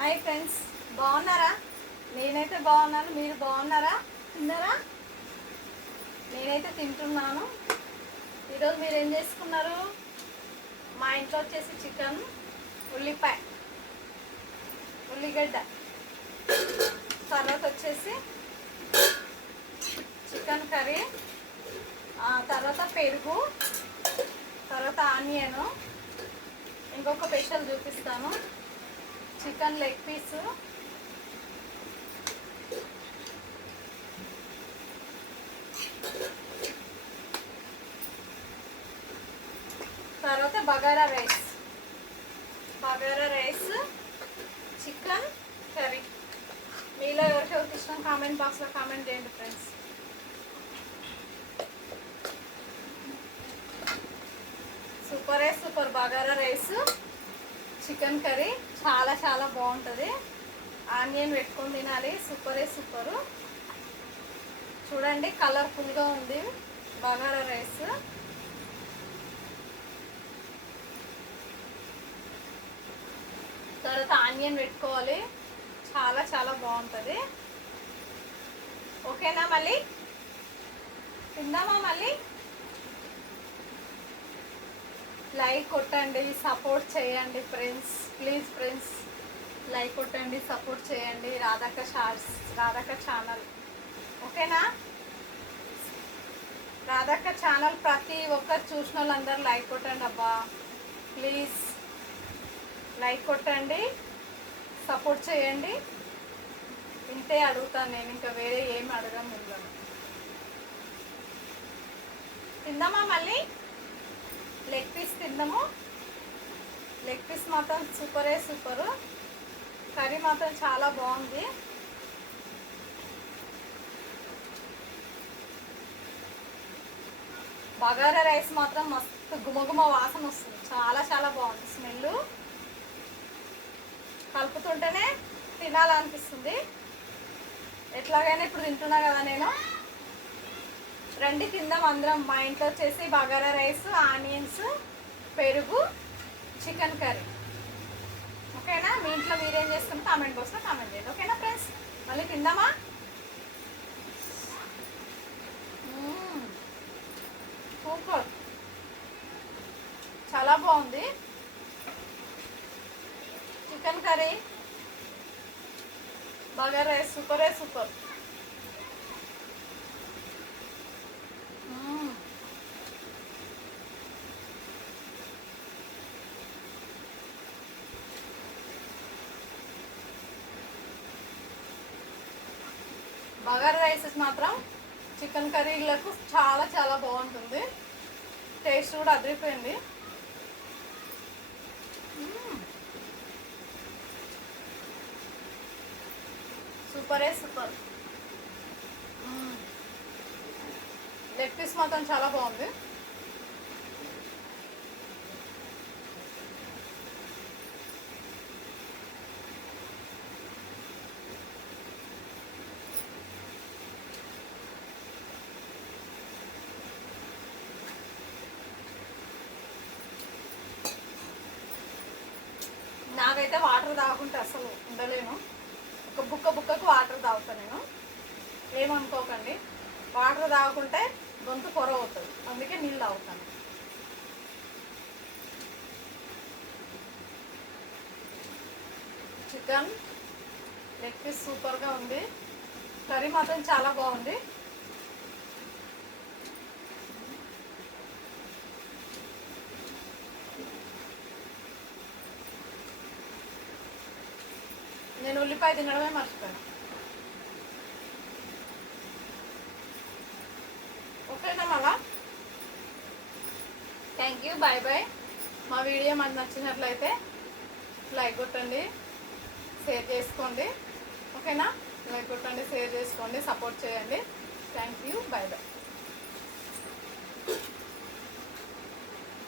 Hi friends, బాగున్నారా? నేనైతే బాగున్నాను. మీరు బాగున్నారా? తిన్నారా? నేనైతే తింటున్నాను. ఈరోజు మీరు ఏం చేసుకున్నారు? మా ఇంట్లో వచ్చేసి చికెన్, ఉల్లిపాయ, ఉల్లిగడ్డ, తర్వాత వచ్చేసి చికెన్ కర్రీ, తర్వాత పెరుగు, తర్వాత ఆనియను. ఇంకొక స్పెషల్ చూపిస్తాను, చికెన్ లెగ్ పీసు, తర్వాత బగారా రైస్, చికెన్ కర్రీ. మీలో ఎవరికి ఇష్టం కామెంట్ బాక్స్లో కామెంట్ చేయండి friends. Super bagara rice, chicken curry చాలా చాలా బాగుంటుంది. ఆనియన్ పెట్టుకొని తినాలి. సూపరు. చూడండి, కలర్ఫుల్గా ఉంది బగారా రైస్. తర్వాత ఆనియన్ పెట్టుకోవాలి, చాలా చాలా బాగుంటుంది. ఓకేనా? మళ్ళీ తిందామా? మళ్ళీ లైక్ కొట్టండి, సపోర్ట్ చేయండి ఫ్రెండ్స్. ప్లీజ్ ఫ్రెండ్స్, లైక్ కొట్టండి, సపోర్ట్ చేయండి. రాధక్క ఛానల్. ఓకేనా? రాధక్క ఛానల్ ప్రతి ఒక్కరు చూసిన వాళ్ళందరూ లైక్ కొట్టండి అబ్బా. ప్లీజ్ లైక్ కొట్టండి, సపోర్ట్ చేయండి. ఇంతే అడుగుతాను నేను, ఇంకా వేరే ఏమి అడగను. తిందామా? మళ్ళీ లెగ్ పీస్ తిందాము. లెగ్ పీస్ మాత్రం సూపరు. కర్రీ మాత్రం చాలా బాగుంది. బగారా రైస్ మాత్రం మస్తు గుమగుమ వాసన వస్తుంది. చాలా చాలా బాగుంది స్మెల్. కలుపుతుంటేనే తినాలనిపిస్తుంది. ఎట్లాగైనా ఇప్పుడు తింటున్నా కదా నేను. రండి తిందాం అందరం. మా ఇంట్లో వచ్చేసి బగారా రైస్, ఆనియన్స్, పెరుగు, చికెన్ కర్రీ. ఓకేనా? మీ ఇంట్లో మీరేం చేస్తున్నా కామెంట్ బాక్స్లో కామెంట్ చేయండి. ఓకేనా ఫ్రెండ్స్? మళ్ళీ తిందామా? సూపర్, చాలా బాగుంది. Chicken curry, bagara rice super. Bagara rises మాత్రం చికెన్ కర్రీలకు చాలా చాలా బాగుంటుంది. టేస్ట్ కూడా అదిరిపోయింది. సూపర్. లెగ్ పీస్ మాత్రం చాలా బాగుంది. నాకైతే వాటర్ తాగకుంటే అసలు ఉండలేను. ఒక బుక్కకు వాటర్ తాగుతాను నేను. ఏమనుకోకండి, వాటర్ తాగకుంటే గొంతు పొర అవుతుంది, అందుకే నీళ్ళు తాగుతాను. చికెన్ లెగ్ పీస్ సూపర్గా ఉంది. కర్రీ మాత్రం చాలా బాగుంది. నేను ఉల్లిపాయ తినడమే మర్చిపోయాను. ఓకేనా? మళ్ళా థ్యాంక్ యూ, బాయ్. మా వీడియో మనకు నచ్చినట్లయితే లైక్ కొట్టండి, షేర్ చేసుకోండి. ఓకేనా? లైక్ కొట్టండి, షేర్ చేసుకోండి, సపోర్ట్ చేయండి. Thank you, bye.